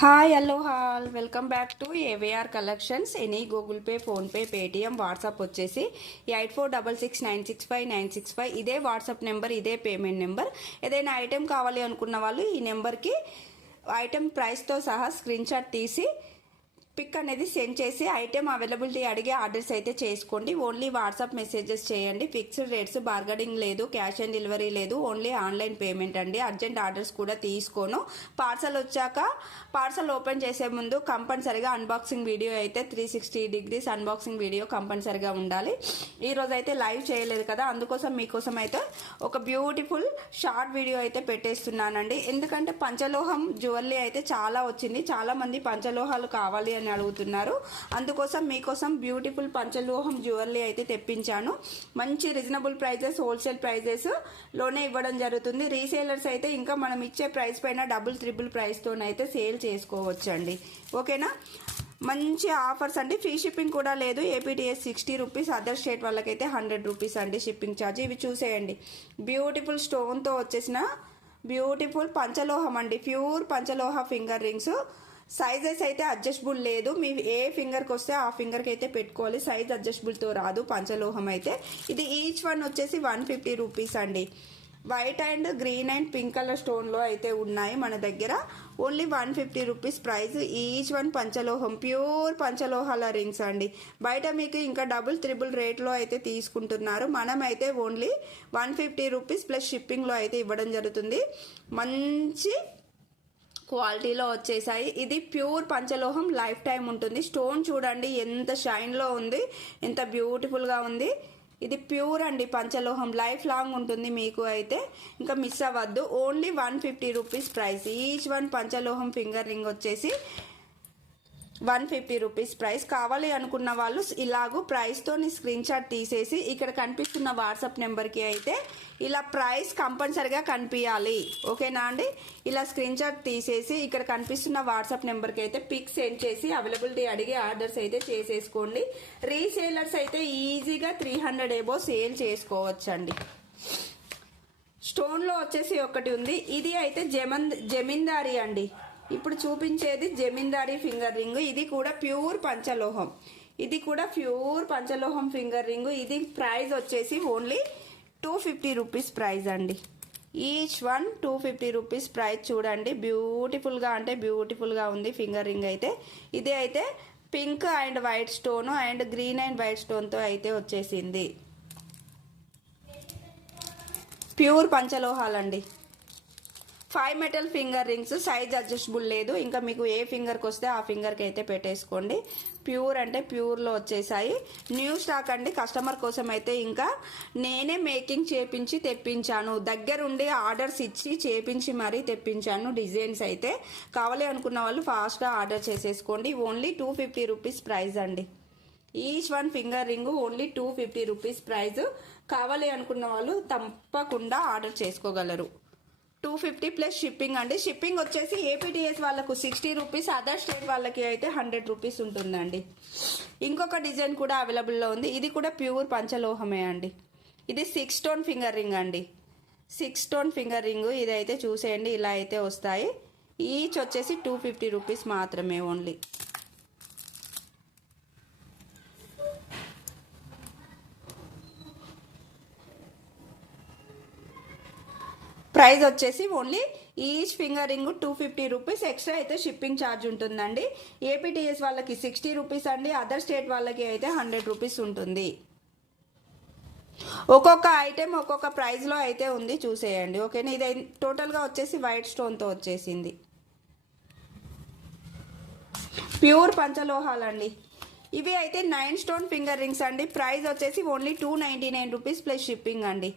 Hi hello hall welcome back to AVR collections. Any Google pay, PhonePe, Paytm, WhatsApp వచ్చేసి 8466965965. ఇదే WhatsApp number, ఇదే payment number. ఏదైనా item కావాలి అనుకున్న వాళ్ళు ఈ నెంబర్కి ఐటెం ప్రైస్తో సహా స్క్రీన్ షాట్ తీసి పిక్ అనేది సెండ్ చేసి ఐటెం అవైలబిలిటీ అడిగి ఆర్డర్స్ అయితే చేసుకోండి. ఓన్లీ వాట్సాప్ మెసేజెస్ చేయండి. ఫిక్స్డ్ రేట్స్, బార్గెనింగ్ లేదు, క్యాష్ ఆన్ డెలివరీ లేదు, ఓన్లీ ఆన్లైన్ పేమెంట్ అండి. అర్జెంట్ ఆర్డర్స్ కూడా తీసుకోను. పార్సల్ వచ్చాక పార్సల్ ఓపెన్ చేసే ముందు కంపల్సరిగా అన్బాక్సింగ్ వీడియో అయితే 360 degrees అన్బాక్సింగ్ వీడియో కంపల్సరిగా ఉండాలి. ఈరోజు అయితే లైవ్ చేయలేదు కదా, అందుకోసం మీకోసం అయితే ఒక బ్యూటిఫుల్ షార్ట్ వీడియో అయితే పెట్టేస్తున్నానండి. ఎందుకంటే పంచలోహం జ్యువెలరీ అయితే చాలా వచ్చింది, చాలా మంది పంచలోహాలు కావాలి అని అడుగుతున్నారు. అందుకోసం మీకోసం బ్యూటిఫుల్ పంచలోహం జ్యువెలరీ అయితే తెప్పించాను. మంచి రీజనబుల్ ప్రైజెస్, హోల్సేల్ ప్రైజెస్ లోనే ఇవ్వడం జరుగుతుంది. రీసేలర్స్ అయితే ఇంకా మనం ఇచ్చే ప్రైస్ పైన డబుల్ ట్రిపుల్ ప్రైస్తోనైతే సేల్ చేసుకోవచ్చండి. ఓకేనా, మంచి ఆఫర్స్ అండి. ఫ్రీ షిప్పింగ్ కూడా లేదు. ఏపీటీఎస్ 60 రూపీస్, అదర్ స్టేట్ వాళ్ళకైతే 100 రూపీస్ అండి షిప్పింగ్ ఛార్జ్. ఇవి చూసేయండి, బ్యూటిఫుల్ స్టోన్తో వచ్చేసిన బ్యూటిఫుల్ పంచలోహం అండి, ప్యూర్ పంచలోహ ఫింగర్ రింగ్స్. సైజెస్ అయితే అడ్జస్టబుల్ లేదు, మీ ఏ ఫింగర్కి వస్తే ఆ ఫింగర్కి అయితే పెట్టుకోవాలి. సైజ్ అడ్జస్టబుల్తో రాదు పంచలోహం అయితే. ఇది ఈచ్ వన్ వచ్చేసి 150 రూపీస్ అండి. White and green and pink colour స్టోన్లో అయితే ఉన్నాయి మన దగ్గర. Only 150 rupees price. Each one పంచలోహం, ప్యూర్ పంచలోహాల రింగ్స్ అండి. బయట మీకు ఇంకా డబుల్ త్రిబుల్ రేట్లో అయితే తీసుకుంటున్నారు. మనం అయితే ఓన్లీ 150 రూపీస్ ప్లస్ షిప్పింగ్లో అయితే ఇవ్వడం జరుగుతుంది. మంచి క్వాలిటీలో వచ్చేసాయి. ఇది ప్యూర్ పంచలోహం, లైఫ్ టైం ఉంటుంది. స్టోన్ చూడండి ఎంత షైన్లో ఉంది, ఎంత బ్యూటిఫుల్గా ఉంది. ఇది ప్యూర్ అండి పంచలోహం, లైఫ్ లాంగ్ ఉంటుంది మీకు అయితే, ఇంకా మిస్ అవ్వద్దు. Only 150 rupees price. Each one పంచలోహం ఫింగర్ రింగ్ వచ్చేసి 150 రూపీస్ ప్రైస్. కావాలి అనుకున్న వాళ్ళు ఇలాగూ ప్రైస్తో స్క్రీన్ షాట్ తీసేసి ఇక్కడ కనిపిస్తున్న వాట్సాప్ నెంబర్కి అయితే ఇలా ప్రైస్ కంపల్సరిగా కనిపించాలి. ఓకేనా అండి, ఇలా స్క్రీన్ షాట్ తీసేసి ఇక్కడ కనిపిస్తున్న వాట్సాప్ నెంబర్కి అయితే పిక్ సెండ్ చేసి అవైలబిలిటీ అడిగి ఆర్డర్స్ అయితే చేసేసుకోండి. రీసేలర్స్ అయితే ఈజీగా 300 ఎబో సేల్ చేసుకోవచ్చండి. స్టోన్లో వచ్చేసి ఒకటి ఉంది, ఇది అయితే జమీందారీ అండి. ఇప్పుడు చూపించేది జమీందారీ ఫింగర్ రింగ్. ఇది కూడా ప్యూర్ పంచలోహం, ఇది కూడా ప్యూర్ పంచలోహం ఫింగర్ రింగ్. ఇది ప్రైస్ వచ్చేసి ఓన్లీ 250 రూపీస్ ప్రైస్ అండి. Each one 250 rupees price. చూడండి బ్యూటిఫుల్గా అంటే బ్యూటిఫుల్గా ఉంది ఫింగర్ రింగ్ అయితే. ఇది అయితే pink and white stone and green and white స్టోన్తో అయితే వచ్చేసింది. ప్యూర్ పంచలోహాలండి. 5 metal finger rings, size adjustable లేదు. ఇంకా మీకు ఏ ఫింగర్కి వస్తే ఆ ఫింగర్కి అయితే పెట్టేసుకోండి. ప్యూర్ అంటే ప్యూర్లో వచ్చేసాయి. న్యూ స్టాక్ అండి. కస్టమర్ కోసం అయితే ఇంకా నేనే మేకింగ్ చేపించి తెప్పించాను. దగ్గరుండి ఆర్డర్స్ ఇచ్చి చేపించి మరీ తెప్పించాను. డిజైన్స్ అయితే కావాలి అనుకున్న వాళ్ళు ఫాస్ట్గా ఆర్డర్ చేసేసుకోండి. ఓన్లీ 250 రూపీస్ ప్రైస్ అండి. Each one finger ring only 250 rupees price. కావాలి అనుకున్న వాళ్ళు తప్పకుండా ఆర్డర్ చేసుకోగలరు. 250 ప్లస్ షిప్పింగ్ అండి. షిప్పింగ్ వచ్చేసి ఏపీటీఎస్ వాళ్ళకు 60 రూపీస్, అదర్ స్టేట్ వాళ్ళకి అయితే 100 రూపీస్ ఉంటుందండి. ఇంకొక డిజైన్ కూడా అవైలబుల్లో ఉంది. ఇది కూడా ప్యూర్ పంచలోహమే అండి. ఇది 6 స్టోన్ ఫింగర్ రింగ్ అండి. 6 స్టోన్ ఫింగర్ రింగ్. ఇదైతే చూసేయండి, ఇలా అయితే వస్తాయి. ఈచ్ వచ్చేసి 250 రూపీస్ మాత్రమే ఓన్లీ. ప్రైస్ వచ్చేసి only each finger ring 250 rupees. Extra అయితే షిప్పింగ్ ఛార్జ్ ఉంటుందండి. ఏపీటీఎస్ వాళ్ళకి 60 రూపీస్ అండి, అదర్ స్టేట్ వాళ్ళకి అయితే 100 రూపీస్ ఉంటుంది. ఒక్కొక్క ఐటెం ఒక్కొక్క ప్రైస్లో అయితే ఉంది, చూసేయండి. ఓకేనా, ఇది టోటల్గా వచ్చేసి వైట్ స్టోన్తో వచ్చేసింది. ప్యూర్ పంచలోహాలండి. ఇవి అయితే 9 స్టోన్ ఫింగర్ రింగ్స్ అండి. ప్రైస్ వచ్చేసి ఓన్లీ 299 రూపీస్ ప్లస్ షిప్పింగ్ అండి.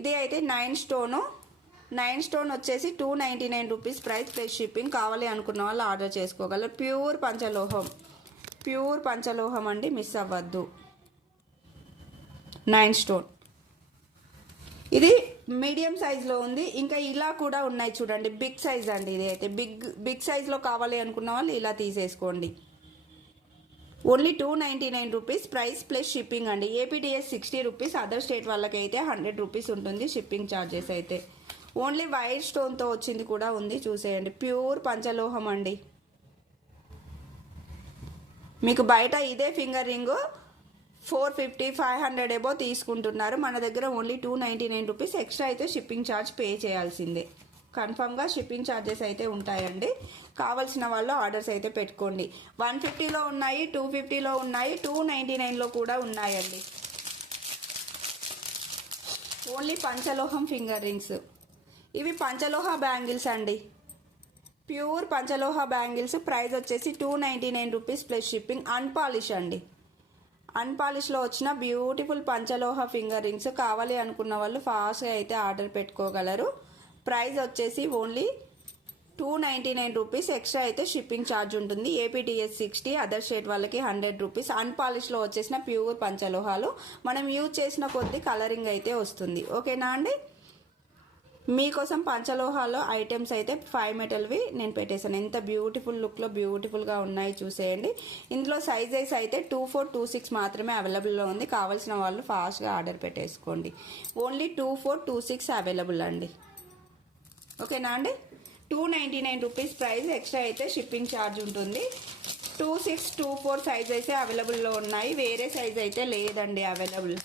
ఇది అయితే 9 స్టోన్ వచ్చేసి 299 రూపీస్ ప్రైస్ ప్లస్ షిప్పింగ్. కావాలి అనుకున్న వాళ్ళు ఆర్డర్ చేసుకోగలరు. ప్యూర్ పంచలోహం అండి, మిస్ అవ్వద్దు. 9 స్టోన్. ఇది మీడియం సైజ్లో ఉంది. ఇంకా ఇలా కూడా ఉన్నాయి చూడండి, బిగ్ సైజ్ అండి. ఇది అయితే బిగ్ సైజ్లో కావాలి అనుకున్న వాళ్ళు ఇలా తీసేసుకోండి. Only 299 rupees price plus shipping అండి. ఏపీటీఎస్ 60 రూపీస్, అదర్ స్టేట్ వాళ్ళకి అయితే 100 రూపీస్ ఉంటుంది షిప్పింగ్ ఛార్జెస్ అయితే. ఓన్లీ వైట్ స్టోన్తో వచ్చింది కూడా ఉంది, చూసేయండి. ప్యూర్ పంచలోహం అండి. మీకు బయట ఇదే ఫింగర్ రింగ్ 450 500 ఎబో తీసుకుంటున్నారు. మన దగ్గర ఓన్లీ 299 రూపీస్. ఎక్స్ట్రా అయితే షిప్పింగ్ ఛార్జ్ పే చేయాల్సిందే. కన్ఫామ్గా షిప్పింగ్ ఛార్జెస్ అయితే ఉంటాయండి. కావాల్సిన వాళ్ళు ఆర్డర్స్ అయితే పెట్టుకోండి. 150లో ఉన్నాయి, 250లో ఉన్నాయి, 299లో కూడా ఉన్నాయండి. ఓన్లీ పంచలోహం ఫింగర్ రింగ్స్. ఇవి పంచలోహ బ్యాంగిల్స్ అండి. ప్యూర్ పంచలోహ బ్యాంగిల్స్. ప్రైస్ వచ్చేసి 299 రూపీస్ ప్లస్ షిప్పింగ్. అన్పాలిష్ అండి. అన్పాలిష్లో వచ్చిన బ్యూటిఫుల్ పంచలోహ ఫింగర్ రింగ్స్ కావాలి అనుకున్న వాళ్ళు ఫాస్ట్గా అయితే ఆర్డర్ పెట్టుకోగలరు. ప్రైస్ వచ్చేసి ఓన్లీ 299 రూపీస్. ఎక్స్ట్రా అయితే షిప్పింగ్ ఛార్జ్ ఉంటుంది. ఏపీటీఎస్ 60, అదర్ స్టేట్ వాళ్ళకి 100 రూపీస్. అన్పాలిష్లో వచ్చేసిన ప్యూర్ పంచలోహాలు. మనం యూజ్ చేసిన కొద్ది కలరింగ్ అయితే వస్తుంది. ఓకేనా అండి? మీకోసం పంచలోహాలో ఐటమ్స్ అయితే 5 మెటల్వి నేను పెట్టేశాను. ఎంత బ్యూటిఫుల్ లుక్లో బ్యూటిఫుల్గా ఉన్నాయి చూసేయండి. ఇందులో సైజెస్ అయితే 24, 26 మాత్రమే అవైలబుల్లో ఉంది. కావాల్సిన వాళ్ళు ఫాస్ట్గా ఆర్డర్ పెట్టేసుకోండి. ఓన్లీ 24, 26 అవైలబుల్ అండి. ఓకేనా అండి? 299 రూపీస్ ప్రైస్. ఎక్స్ట్రా అయితే షిప్పింగ్ ఛార్జ్ ఉంటుంది. 26, 24 సైజ్ అయితే అవైలబుల్లో ఉన్నాయి. వేరే సైజ్ అయితే లేదండి అవైలబుల్.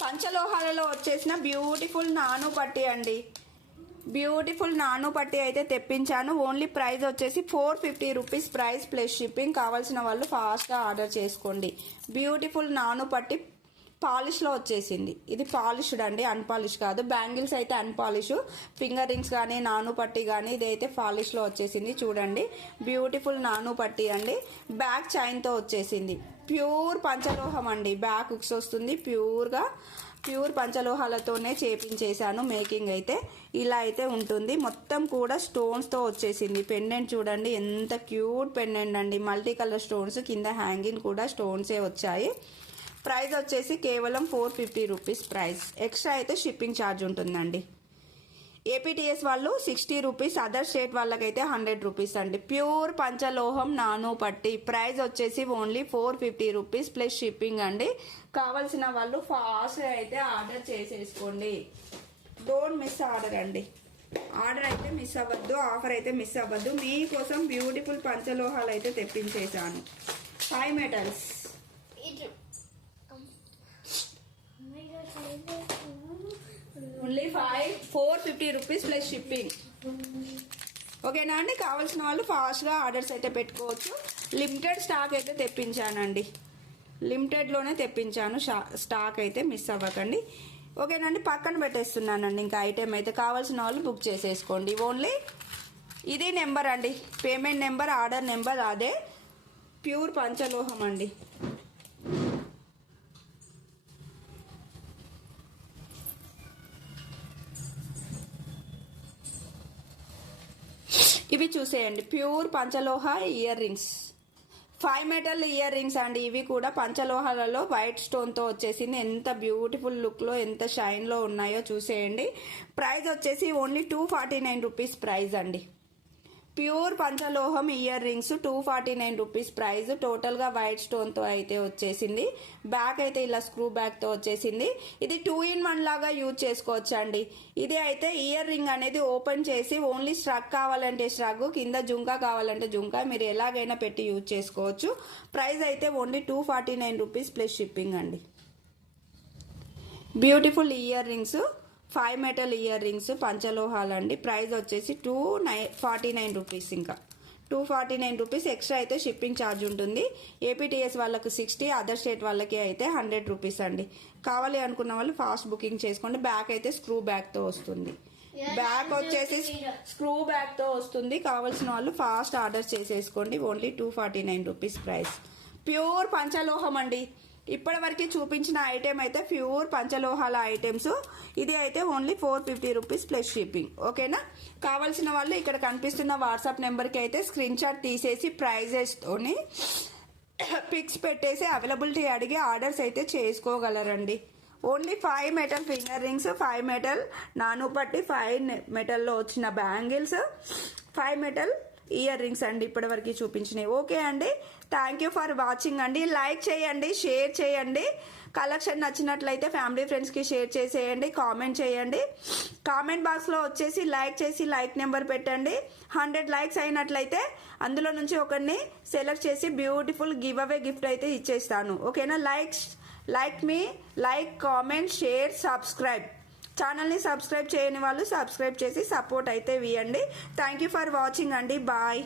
పంచలోహాలలో వచ్చేసిన బ్యూటిఫుల్ నాను పట్టి అండి. బ్యూటిఫుల్ నాను పట్టి అయితే తెప్పించాను. ఓన్లీ ప్రైస్ వచ్చేసి 450 రూపీస్ ప్రైస్ ప్లస్ షిప్పింగ్. కావాల్సిన వాళ్ళు ఫాస్ట్గా ఆర్డర్ చేసుకోండి. బ్యూటిఫుల్ నాను పట్టి పాలిష్లో వచ్చేసింది. ఇది పాలిష్డ్ అండి, అన్పాలిష్ కాదు. బ్యాంగిల్స్ అయితే అన్పాలిష్. ఫింగర్ రింగ్స్ కానీ నాను పట్టి కానీ ఇదైతే పాలిష్లో వచ్చేసింది. చూడండి బ్యూటిఫుల్ నాను పట్టి అండి. బ్యాక్ చైన్తో వచ్చేసింది. ప్యూర్ పంచలోహం అండి. బ్యాక్ హుక్స్ వస్తుంది. ప్యూర్ పంచలోహాలతోనే చేపించేశాను మేకింగ్ అయితే. ఇలా అయితే ఉంటుంది. మొత్తం కూడా స్టోన్స్తో వచ్చేసింది. పెండెంట్ చూడండి ఎంత క్యూట్ పెండెంట్ అండి. మల్టీ కలర్ స్టోన్స్, కింద హ్యాంగింగ్ కూడా స్టోన్సే వచ్చాయి. ప్రైస్ వచ్చేసి కేవలం 450 రూపీస్ ప్రైస్. ఎక్స్ట్రా అయితే షిప్పింగ్ ఛార్జ్ ఉంటుందండి. ఏపీటీఎస్ వాళ్ళు 60 రూపీస్, అదర్ స్టేట్ వాళ్ళకైతే 100 రూపీస్ అండి. ప్యూర్ పంచలోహం నాను పట్టి. ప్రైస్ వచ్చేసి ఓన్లీ 450 రూపీస్ ప్లస్ షిప్పింగ్ అండి. కావాల్సిన వాళ్ళు ఫాస్ట్గా అయితే ఆర్డర్ చేసేసుకోండి. డోంట్ మిస్ ఆర్డర్ అండి. ఆర్డర్ అయితే మిస్ అవ్వద్దు, ఆఫర్ అయితే మిస్ అవ్వద్దు. మీకోసం బ్యూటిఫుల్ పంచలోహాలు అయితే తెప్పించేశాను. 5 metals. Only 450 rupees plus shipping. ఓకేనా అండి? కావాల్సిన వాళ్ళు ఫాస్ట్గా ఆర్డర్స్ అయితే పెట్టుకోవచ్చు. లిమిటెడ్ స్టాక్ అయితే తెప్పించానండి. లిమిటెడ్లోనే తెప్పించాను. స్టాక్ అయితే మిస్ అవ్వకండి. ఓకేనండి? పక్కన పెట్టేస్తున్నానండి. ఇంకా ఐటెం అయితే కావాల్సిన వాళ్ళు బుక్ చేసేసుకోండి. ఓన్లీ ఇది నెంబర్ అండి, పేమెంట్ నెంబర్, ఆర్డర్ నెంబర్ అదే. ప్యూర్ పంచలోహం అండి. ఇవి చూసేయండి. ప్యూర్ పంచలోహ earrings. 5 metal earrings అండి. ఇవి కూడా పంచలోహాలలో వైట్ స్టోన్తో వచ్చేసింది. ఎంత బ్యూటిఫుల్ లుక్లో ఎంత షైన్లో ఉన్నాయో చూసేయండి. ప్రైస్ వచ్చేసి ఓన్లీ 249 రూపీస్ ప్రైస్ అండి. ప్యూర్ పంచలోహం ఇయర్ రింగ్స్ 249 రూపీస్ ప్రైస్. టోటల్గా వైట్ స్టోన్తో అయితే వచ్చేసింది. బ్యాక్ అయితే ఇలా స్క్రూ బ్యాక్తో వచ్చేసింది. ఇది 2-in-1 లాగా యూజ్ చేసుకోవచ్చు అండి. ఇది అయితే ఇయర్ రింగ్ అనేది ఓపెన్ చేసి ఓన్లీ స్ట్రక్ కావాలంటే స్ట్రక్, కింద జుంకా కావాలంటే జుంకా, మీరు ఎలాగైనా పెట్టి యూజ్ చేసుకోవచ్చు. ప్రైస్ అయితే ఓన్లీ 249 రూపీస్ ప్లస్ షిప్పింగ్ అండి. Beautiful earrings 5 metal earrings పంచలోహాలండి. ప్రైస్ వచ్చేసి 249 రూపీస్. ఇంకా 249 రూపీస్. ఎక్స్ట్రా అయితే షిప్పింగ్ ఛార్జ్ ఉంటుంది. ఏపీటీఎస్ వాళ్ళకి 60, అదర్ స్టేట్ వాళ్ళకి అయితే 100 రూపీస్ అండి. కావాలి అనుకున్న వాళ్ళు ఫాస్ట్ బుకింగ్ చేసుకోండి. బ్యాక్ అయితే స్క్రూ బ్యాక్తో వస్తుంది. బ్యాక్ వచ్చేసి స్క్రూ బ్యాక్తో వస్తుంది. కావాల్సిన వాళ్ళు ఫాస్ట్ ఆర్డర్ చేసేసుకోండి. Only 249 rupees price. ప్యూర్ పంచలోహం అండి. ఇప్పటివరకు చూపించిన ఐటెం అయితే ప్యూర్ పంచలోహాల ఐటమ్స్. ఇది అయితే ఓన్లీ 450 రూపీస్ ప్లస్ షిప్పింగ్. ఓకేనా? కావాల్సిన వాళ్ళు ఇక్కడ కనిపిస్తున్న వాట్సాప్ నెంబర్కి అయితే స్క్రీన్ షాట్ తీసేసి ప్రైజెస్తోని పిక్స్ పెట్టేసి అవైలబిలిటీ అడిగి ఆర్డర్స్ అయితే చేసుకోగలరండి. Only 5 metal finger rings, 5 metal నాను పట్టి, 5 మెటల్లో వచ్చిన బ్యాంగిల్స్, 5 మెటల్ ఇయర్ రింగ్స్ అండి ఇప్పటివరకు చూపించినాయి. ఓకే అండి, థ్యాంక్ యూ ఫర్ వాచింగ్ అండి. లైక్ చేయండి, షేర్ చేయండి. కలెక్షన్ నచ్చినట్లయితే ఫ్యామిలీ ఫ్రెండ్స్కి షేర్ చేసేయండి, కామెంట్ చేయండి. కామెంట్ బాక్స్లో వచ్చేసి లైక్ చేసి లైక్ నెంబర్ పెట్టండి. 100 లైక్స్ అయినట్లయితే అందులో నుంచి ఒకరిని సెలెక్ట్ చేసి బ్యూటిఫుల్ గివ్ అవే గిఫ్ట్ అయితే ఇచ్చేస్తాను. ఓకేనా? లైక్ మీ, లైక్, కామెంట్, షేర్, సబ్స్క్రైబ్. ఛానల్ని సబ్స్క్రైబ్ చేయని వాళ్ళు సబ్స్క్రైబ్ చేసి సపోర్ట్ అయితే ఇవ్వండి. థ్యాంక్ యూ ఫర్ వాచింగ్ అండి. బాయ్.